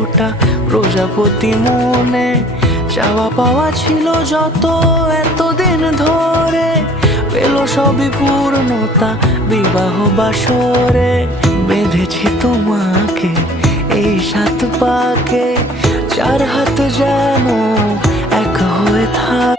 ওটা প্রজাপতি মনে। চাওয়া পাওয়া ছিল যত এতদিন ধরে, পেল সবই পূর্ণতা বিবাহ বাসরে। বেঁধেছি তোমাকে এই 7 পাকে, 4 হাত যেন এক হয়ে থাকে।